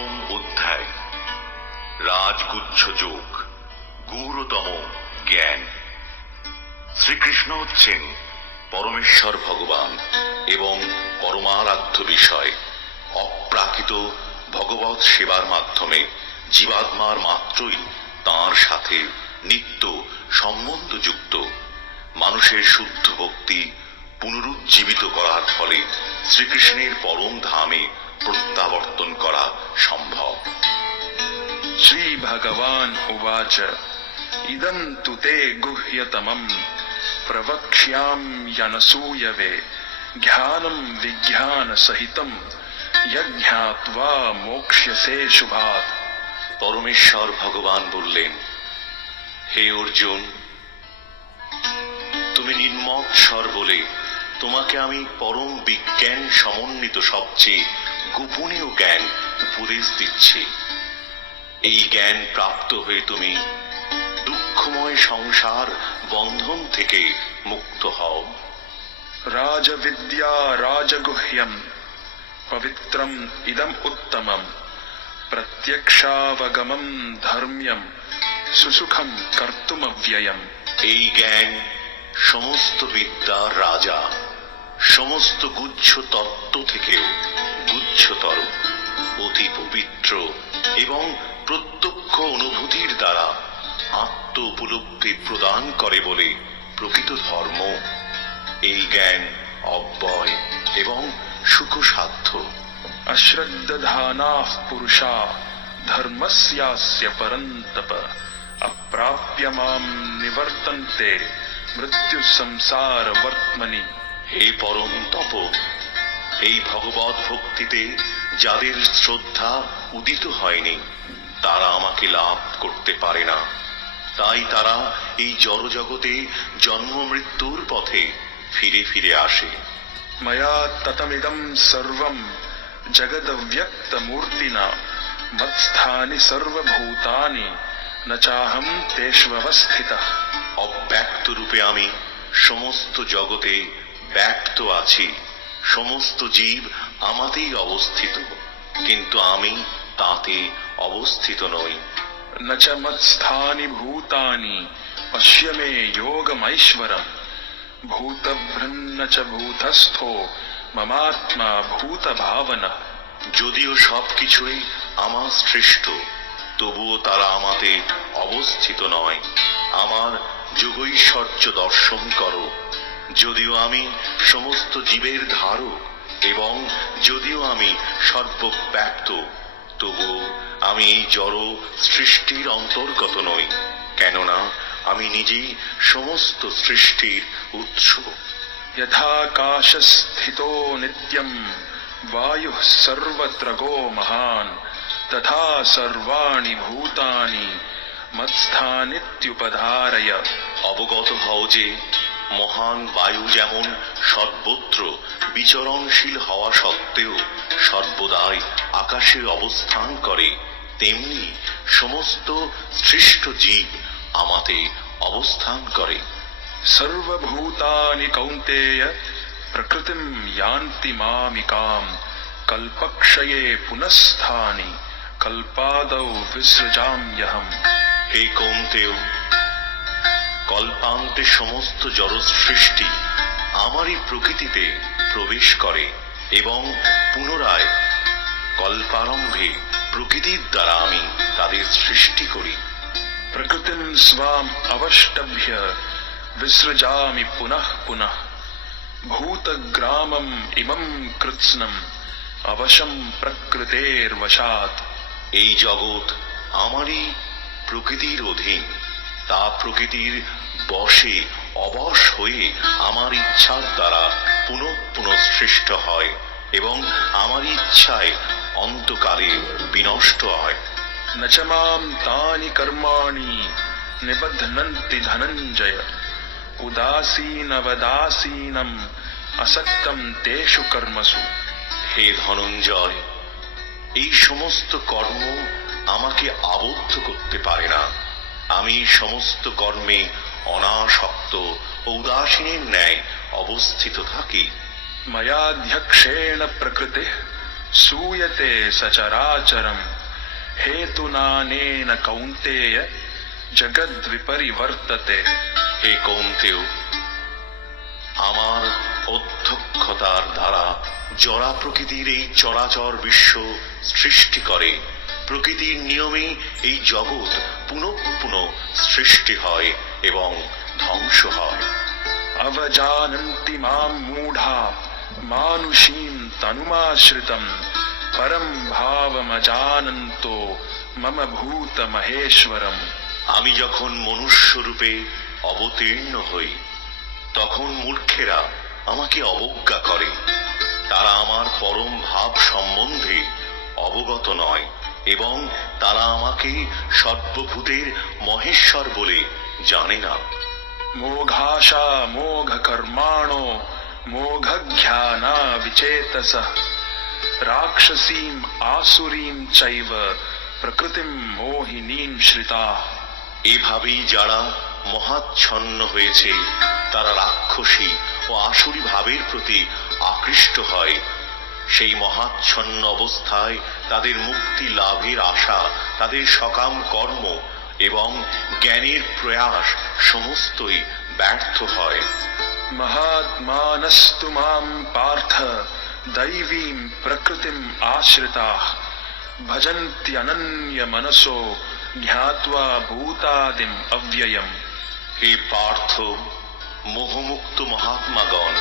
নবম অধ্যায়। রাজগুচ্ছ যোগ, গৌরতম জ্ঞান। শ্রীকৃষ্ণ হচ্ছেন পরমেশ্বর ভগবান এবং পরমারাধ্য বিষয়, অপ্রাকৃত ভগবত সেবার মাধ্যমে জীবাত্মার মাত্রই তার সাথে নিত্য সম্বন্ধযুক্ত, মানুষের শুদ্ধ ভক্তি পুনরুজ্জীবিত করার ফলে শ্রীকৃষ্ণের পরম ধামে श्रीभगवान् उवाच इदम् तु ते गुह्यतमम् प्रवक्ष्याम्यनसूयवे ज्ञानम् विज्ञानसहितम् यज्ञात्वा मोक्ष्यसे शुभात् পরমেশ্বর ভগবান বললেন হে অর্জুন তুমি নির্মৎসর বলে তোমাকে আমি পরম বিজ্ঞান সমন্বিত সবচেয়ে গোপনীয় জ্ঞান উপদেশ দিচ্ছি এই জ্ঞান প্রাপ্ত হয়ে তুমি দুঃখময় সংসার বন্ধন থেকে মুক্ত হও। রাজবিদ্যা রাজগুহ্যম পবিত্রম ইদম উত্তমম প্রত্যক্ষাবগমম ধর্ম্যম সুসুখম কর্তুমব্যয়ম এই জ্ঞান সমস্ত বিদ্যার রাজা সমস্ত গুচ্ছ তত্ত্ব থেকেও গুচ্ছতর অতি পবিত্র এবং প্রত্যক্ষ অনুভূতির দ্বারা আত্ম উপলব্ধি প্রদান করে বলে প্রকৃত ধর্ম। এই জ্ঞান অব্যয় এবং সুখসাধ্য। অশ্রদ্ধানা পুরুষা ধর্মস্যাস্য পরন্তপ। অপ্রাপ্য মাম নিবর্তন্তে মৃত্যু সংসার বর্তমানি। হে পরম তপ এই ভগবত ভক্তিতে যাদের শ্রদ্ধা উদিত হয়নি তারা আমাকে লাভ করতে পারে না। তাই তারা এই জড়জগতে জন্ম মৃত্যুর পথে ফিরে ফিরে আসে। ময়া ততমিদম সর্বম জগদব্যক্ত মূর্তিনা মৎস্থানি সর্বভূতানি অব্যক্ত রূপে আমি সমস্ত জগতে ব্যক্ত আছি। সমস্ত জীব আমাতেই অবস্থিত। কিন্তু আমি তাতে অবস্থিত নই न च मत्स्थानि भूतानि पश्य मे योगमैश्वरम् भूतभृन्न च भूतस्थो ममात्मा भूतभावनः যদিও সবকিছুই আমার সৃষ্ট তবুও তারা আমাতে অবস্থিত নয় আমার যোগৈশ্বর্য দর্শন করো যদিও আমি সমস্ত জীবের ধারক এবং যদিও আমি সর্বব্যাপ্ত তবুও আমি এই জড় সৃষ্টির অন্তর্গত নই কেননা আমি নিজেই সমস্ত সৃষ্টির উৎস यथाकाशस्थितो नित्यम् वायुः सर्वत्र गो महान् तथा सर्वाणि भूतानि मत्स्थानित्युपधारय অবগত হও যে মহান বায়ু যেমন সর্বত্র বিচরণশীল হওয়া সত্ত্বেও সর্বদাই আকাশে অবস্থান করে তেমনি সমস্ত সৃষ্ট জীব আমাতে অবস্থান করে। সর্বভূতানি কৌন্তেয় প্রকৃতিম ইয়ান্তি মামিকাম কল্পক্ষয়ে পুনঃস্থানি কল্পাদৌ বিসৃজাম্যহম হে কৌন্তেয় কল্পান্তে সমস্ত জড় সৃষ্টি আমারই প্রকৃতিতে প্রবেশ করে এবং পুনরায় কল্পারম্ভে প্রকৃতির দ্বারা আমি তাদের সৃষ্টি করি। প্রকৃতিম স্বাম অবষ্টভ্য বিসৃজামি পুনঃ পুনঃ। ভূত গ্রামম ইমম কৃৎস্নম, অবশম প্রকৃতের বশাত এই জগৎ আমারই প্রকৃতির অধীন, তা প্রকৃতির বসে অবশ হয়ে আমার ইচ্ছার দ্বারা পুনঃ পুনঃ সৃষ্ট হয় এবং আমার ইচ্ছায় অন্তকারে বিনষ্ট হয়। নচমাম তানি কর্মাণি নিবধনন্তি ধনঞ্জয়। উদাসীনবদাসীনম অসক্তম তেষু কর্মসু। হে ধনঞ্জয় এই সমস্ত কর্ম আমাকে আবদ্ধ করতে পারে না। আমি সমস্ত কর্মে অনাসক্ত ঔদাসীনের ন্যায় অবস্থিত থাকি। ময়াধ্যক্ষেণ প্রকৃতি সূয়তে সচরাচরম। হেতুনানেন কৌন্তেয় জগদ্বিপরিবর্ততে। হে কৌন্তেয় আমার অধ্যক্ষতার দ্বারা জরা প্রকৃতির এই চরাচর বিশ্ব সৃষ্টি করে। প্রকৃতির নিয়মে এই জগৎ পুনঃপুনঃ সৃষ্টি হয় এবং ধ্বংস হয়। মাম মূঢ়া মানুষীম তনুমাশ্রিতম পরম ভাবমজানন্ত মম ভূত মহেশ্বরম আমি যখন মনুষ্য রূপে অবতীর্ণ হই, তখন মূর্খেরা আমাকে অবজ্ঞা করে। তারা আমার পরম ভাব সম্বন্ধে অবগত নয়। এবং তারা আমাকে সর্বভূতের মহেশ্বর বলে জানে না। মোঘাশা মোঘ কর্মাণ মোঘ্যানা জ্ঞানা বিচেতস, রাক্ষসীম আসুরীম চৈব, প্রকৃতিম মোহিনীম শ্রিতা। এভাবেই যারা মহাচ্ছন্ন হয়েছে, তারা রাক্ষসী ও আসুরি ভাবের প্রতি আকৃষ্ট হয়। সেই মহাচ্ছন্ন অবস্থায় তাদের মুক্তি লাভের আশা তাদের সকাম কর্ম এবং জ্ঞানের প্রয়াস সমস্তই ব্যর্থ হয়। মহাত্মানস্তু মাম পার্থ দৈবীম প্রকৃতিম আশ্রিতা। ভজন্ত্যনন্য মনসো জ্ঞাত্বা ভূতাদিম অব্যয়ম। হে পার্থ মোহমুক্ত মহাত্মাগণ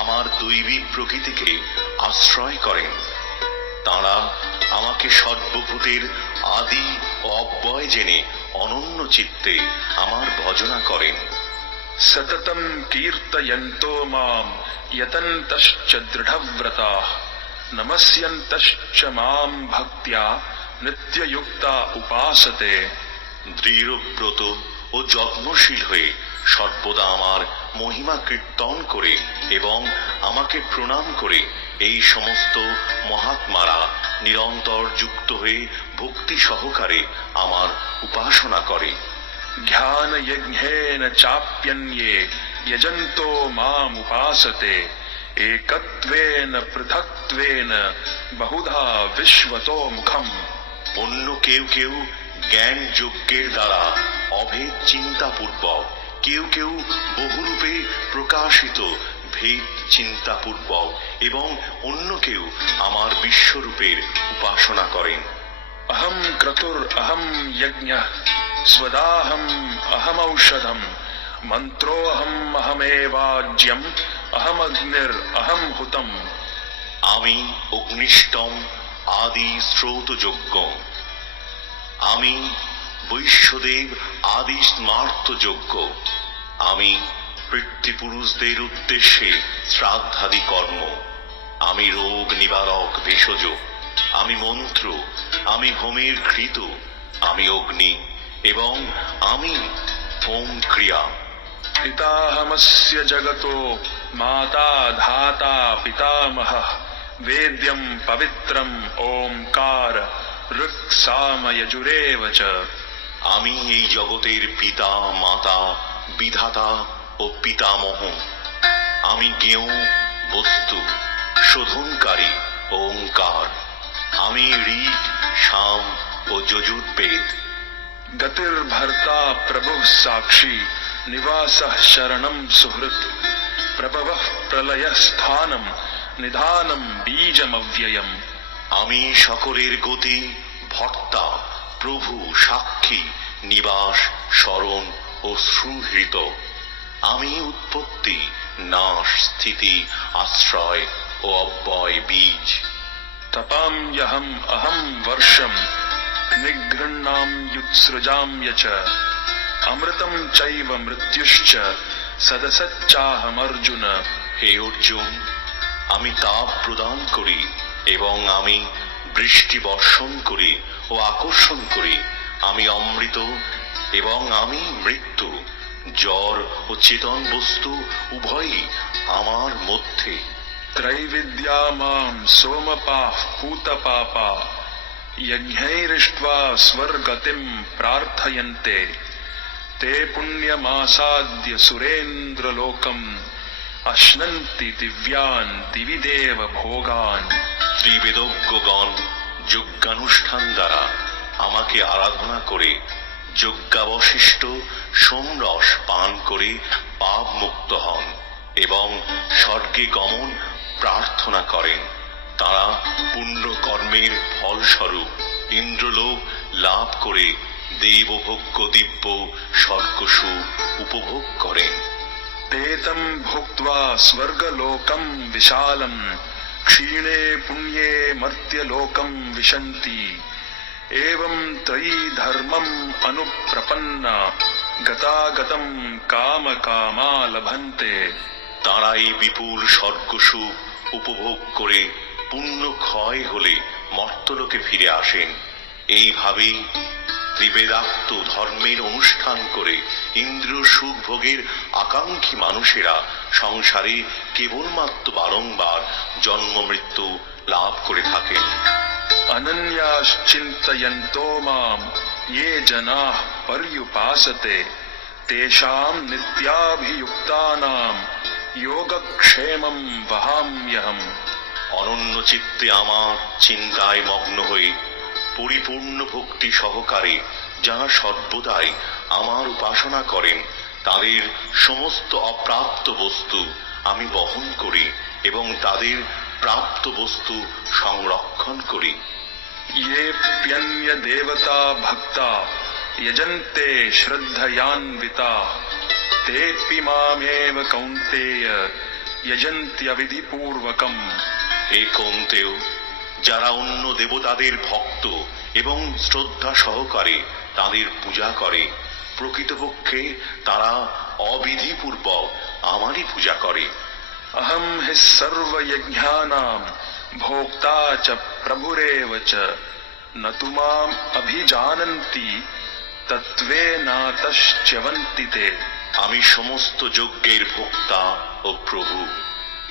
আমার দৈবিক প্রকৃতিকে আশ্রয় করেন। তাঁরা আমাকে সর্বভূতের আদি অব্যয় জেনে অনন্য চিত্তে আমার ভজনা করেন। সততম কীর্তয়ন্ত মাম ইয়তন্তশ্চ দৃঢ়ব্রতা নমস্যন্তশ্চ মাম ভক্তিয়া নিত্যযুক্তা উপাসতে। দৃঢ়ব্রত ও যত্নশীল হয়ে সর্বদা আমার মহিমা কীর্তন করে এবং আমাকে প্রণাম করে এই সমস্ত মহাত্মারা নিরন্তর যুক্ত হয়ে ভক্তি সহকারে আমার উপাসনা করে। ধ্যান যজ্ঞেন চাপ্যন্যে মাম উপাসতে, একত্বেন পৃথকত্বেন বহুধা বিশ্বতো মুখম অন্য কেউ কেউ জ্ঞান যজ্ঞের দ্বারা অভেদ চিন্তাপূর্বক কেউ কেউ বহুরূপে প্রকাশিত ভেদ চিন্তাপূর্বক এবং অন্য কেউ আমার বিশ্বরূপের উপাসনা করেন। অহম ক্রতুর অহম যজ্ঞ স্বদাহম অহম ঔষধম মন্ত্রোহম অহমেবাজ্যম অহম অগ্নির অহম হুতম। আমি অগ্নিষ্টম আদি স্রোতযোগ্য আমি বৈশ্যদেব আদি স্মার্তযোগ্য আমি পিতৃপুরুষদের উদ্দেশ্যে শ্রাদ্ধাদি কর্ম আমি রোগ নিবারক ভেষজ আমি মন্ত্র আমি হোমের ঘৃত আমি অগ্নি এবং আমি হোম ক্রিয়া पिताहमस्य जगतो माता धाता पितामहः वेद्यम् पवित्रम् ओङ्कार ঋক্সাময়জুরেবচ আমি এই জগতের পিতা, মাতা, বিধাতা ও পিতামহ। আমি গেঁউ বস্তু, শোধনকারী ও ওঙ্কার। আমি ঋক, শাম ও যজুর্বেদ। গতির্ভর্তা প্রভু সাক্ষী, নিবাস শরণম সুহৃত প্রভব প্রলয় স্থানম নিধানম বীজমব্যয়ম। আমি সকলের গতি ভর্তা প্রভু সাক্ষী নিবাস স্মরণ ও সুহৃত। আমি উৎপত্তি নাশ স্থিতি আশ্রয় ও অব্যয় বীজ। তপাম যহম অহম বর্ষম নিগৃহাম ইুৎসৃজাম চ অমৃতম চৈব মৃত্যুশ্চ সদসচ্চাহম অর্জুন হে অর্জুন আমি তাপ প্রদান করি। এবং আমি বৃষ্টি বর্ষণ করি ও আকর্ষণ করি আমি অমৃত এবং আমি মৃত্যু জ্বর ও চেতন বস্তু উভয়ই আমার মধ্যে त्रैविद्या माम् सोमपाः पूतपापा यज्ञैरिष्ट्वा स्वर्गतिम् प्रार्थयन्ते ते पुण्यमासाद्य सुरेन्द्रलोकम् আশ্নন্তি দিব্যান দিবিদেব ভোগান ত্রিবেদজ্ঞগণ যজ্ঞানুষ্ঠান দ্বারা আমাকে আরাধনা করে, যজ্ঞাবশিষ্ট সোমরস পান করে পাপ মুক্ত হন এবং স্বর্গে গমন প্রার্থনা করেন। তারা পুণ্যকর্মের ফলস্বরূপ ইন্দ্রলোক লাভ করে দেবভোগ্য দিব্য স্বর্গসু উপভোগ করেন। ते तं भुक्त्वा स्वर्गलोकं विशालं क्षीणे पुण्ये मर्त्यलोकं विशन्ति एवं त्रयी धर्मम् अनुप्रपन्ना गतागतं कामकामा लभन्ते তারা এই বিপুল স্বর্গসুখ উপভোগ করে পুণ্য ক্ষয় হলে মর্তলোকে ফিরে আসেন এইভাবেই ত্রিবেদাক্ত ধর্মের অনুষ্ঠান করে ইন্দ্র সুখ ভোগের আকাঙ্ক্ষী মানুষেরা সংসারে কেবলমাত্র বারংবার জন্ম মৃত্যু লাভ করে থাকেন अनन्याश्चिन्तयन्तो माम् ये जनाः पर्युपासते तेषां नित्याभियुक्तानां योगक्षेमं वहाम्यहम् অনন্য চিত্তে আমার চিন্তায় মগ্ন হয়ে পরিপূর্ণ ভক্তি সহকারে যারা সর্বদাই আমার উপাসনা করেন তাদের সমস্ত অপ্রাপ্ত বস্তু আমি বহন করি এবং তাদের প্রাপ্ত বস্তু সংরক্ষণ করি येऽप्यन्यदेवता भक्ता यजन्ते श्रद्धयान्विता तेऽपि मामेव कौन्तेय यजन्त्यविधिपूर्वकम् হে কন্তেও যারা অন্য দেবতাদের ভক্ত এবং শ্রদ্ধা সহকারে তাদের পূজা করে প্রকৃতপক্ষে তারা অবিধিপূর্বক আমারই পূজা করে अहं हि सर्वयज्ञानां भोक्ता च प्रभुरेव च न तु माम् अभिजानन्ति तत्त्वेनातश्च्यवन्ति ते আমি সমস্ত যজ্ঞের ভোক্তা ও প্রভু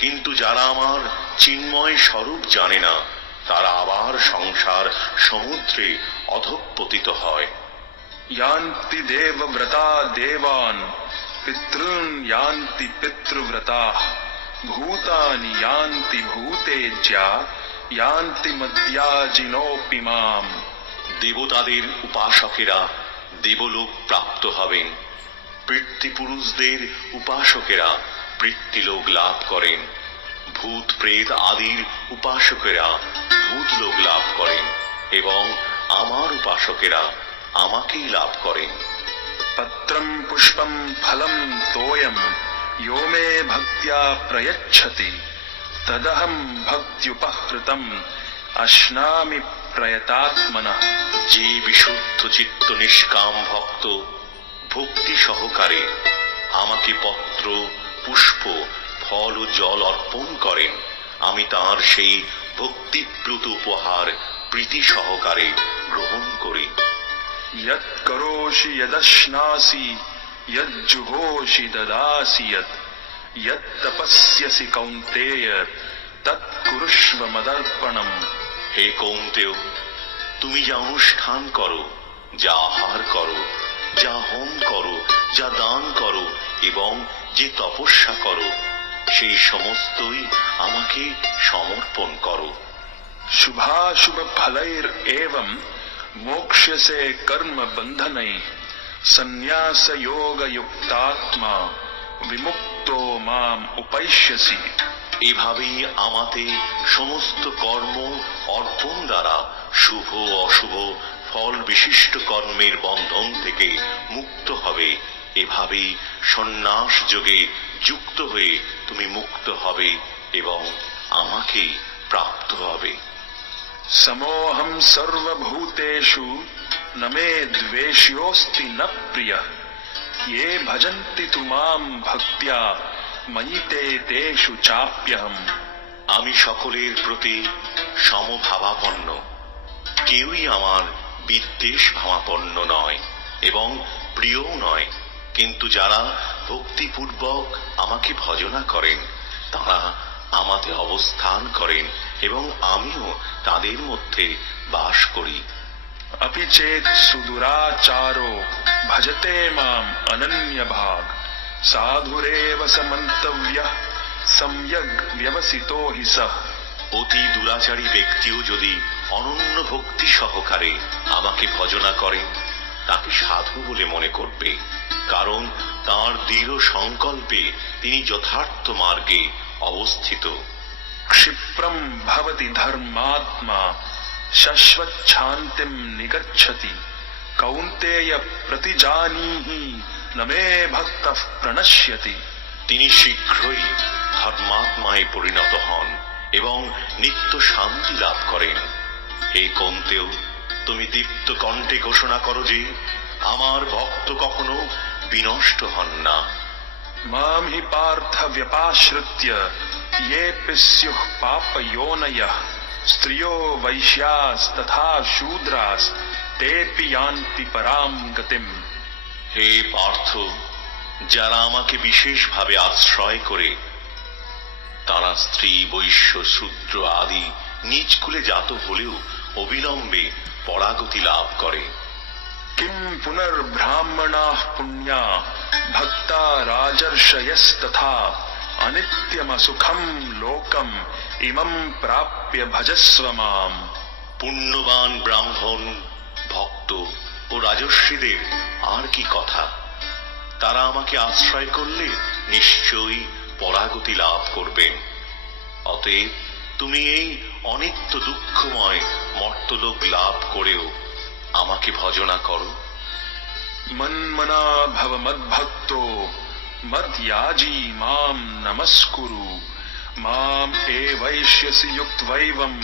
কিন্তু যারা আমার চিন্ময় স্বরূপ জানে না তারা আবার সংসার সমুদ্রে অধঃপতিত হয়। ইয়ান্তি দেবব্রতা দেবান পিতৃন ইয়ান্তি পিতৃব্রতা। ভূতানি ইয়ান্তি ভূতেজ্যা ইয়ান্তি মদ্যাজিনোপি দেবতাদের উপাসকেরা দেবলোক প্রাপ্ত হবেন। পিতৃপুরুষদের উপাসকেরা বৃত্তিলোক লাভ করেন। ভূত প্রেত আদির উপাসকেরা ভূতলোক লাভ করেন এবং আমার উপাসকেরা আমাকেই লাভ করেন पत्रम् पुष्पम् फलम् तोयम् यो मे भक्त्या प्रयच्छति तदहम् भक्त्युपहृतम् अश्नामि प्रयतात्मनः যে বিশুদ্ধ চিত্ত নিষ্কাম ভক্ত ভক্তি সহকারে আমাকে পত্র পুষ্প ফল ও জল অর্পণ করেন। আমি তাঁর সেই ভক্তিপ্লুত উপহার প্রীতি সহকারে গ্রহণ করি। করোষি যদশ্নাসি যজ্জুহোষি দদাসি তপস্যসি কৌন্তেয় তৎকুরুষ্ব মদর্পণম। হে কৌন্তেয় তুমি যা অনুষ্ঠান করো যা আহার করো যা হোম করো যা দান করো এবং যে তপস্যা করো সেই সমস্তই আমাকে সমর্পণ করো। শুভাশুভ ফলের এবং মোক্ষ কর্ম বন্ধনে সন্ন্যাস যোগ যুক্তাত্মা বিমুক্ত মাম উপৈশ্যসি এভাবে আমাতে সমস্ত কর্ম অর্পণ দ্বারা শুভ অশুভ ফল বিশিষ্ট কর্মের বন্ধন থেকে মুক্ত হবে এভাবেই সন্ন্যাস যোগে যুক্ত হয়ে তুমি মুক্ত হবে এবং আমাকে প্রাপ্ত হবে। সমোহম সর্বভূতেষু নমে দ্বেষ্যোস্তি ন প্রিয়। ये ভজন্তি তুমাম ভক্তিয়া ময়িতে তেষু চাপ্যহম। আমি সকলের প্রতি সমভাবাপন্ন। কেউই আমার বিদ্বেষ ভাবাপন্ন নয় এবং প্রিয়ও নয়। কিন্তু যারা ভক্তিপূর্বক আমাকে ভজনা করেন তারা আমাতে অবস্থান করেন এবং আমিও তাদের মধ্যে বাস করি अपि चेत् सुदुराचारो भजते माम् अनन्यभाग साधुरेव स मन्तव्यः सम्यग् व्यवसितो हि सः অতি দুরাচারী ব্যক্তিও যদি অনন্য ভক্তি সহকারে আমাকে ভজনা করেন তাকে সাধু বলে মনে করবে কারণ তার দৃঢ় সংকল্পে তিনি যথার্থ মার্গে অবস্থিত। ক্ষিপ্রম ভবতি ধর্মাত্মা শাশ্বচ্ছান্তিম নিগচ্ছতি কৌন্তেয় প্রতিজানীহি নমে ভক্ত প্রণশ্যতি। তিনি শীঘ্রই ধর্মাত্মায় পরিণত হন এবং নিত্য শান্তি লাভ করেন। এই কন্তেও তুমি দীপ্ত কণ্ঠে ঘোষণা করো যে আমার ভক্ত কখনো বিনষ্ট হন না माम् हि पार्थ व्यपाश्रित्य येऽपि स्युः पापयोनयः स्त्रियो वैश्यास्तथा शूद्रास् तेऽपि यान्ति पराम् गतिम् হে পার্থ যারা আমাকে বিশেষভাবে আশ্রয় করে তারা স্ত্রী বৈশ্য শূদ্র আদি নিজ কুলে জাত হলেও অবিলম্বে পরাগতি লাভ করে। কিং পুনর্ব্রাহ্মণা পুণ্যা ভক্তা রাজর্ষয়স্তথা অনিত্যমসুখম লোকম ইমম প্রাপ্য ভজস্ব মাম। পুণ্যবান ব্রাহ্মণ ভক্ত ও রাজস্বীদের আর কি কথা? তারা আমাকে আশ্রয় করলে নিশ্চয়ই পরাগতি লাভ করবেন। অতএব তুমি এই অনিত্য দুঃখময় মর্তলোক লাভ করেও আমাকে ভজনা করো। মন্মনা ভব মদ্ভক্ত মদ্যাজি মাম নমস্কুরু। মাম এ বৈশ্যসি ইউক্তৈবম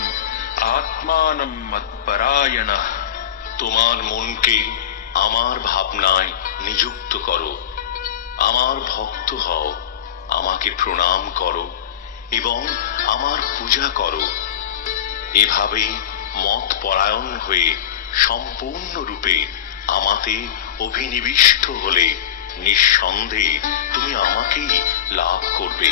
আত্মানম মৎপরায়ণ। তোমার মনকে আমার ভাবনায় নিযুক্ত করো। আমার ভক্ত হও আমাকে প্রণাম করো। এবং আমার পূজা করো। এভাবেই মত পরায়ণ হয়ে সম্পূর্ণরূপে আমাতে অভিনিবিষ্ট হলে নিঃসন্দেহে তুমি আমাকেই লাভ করবে।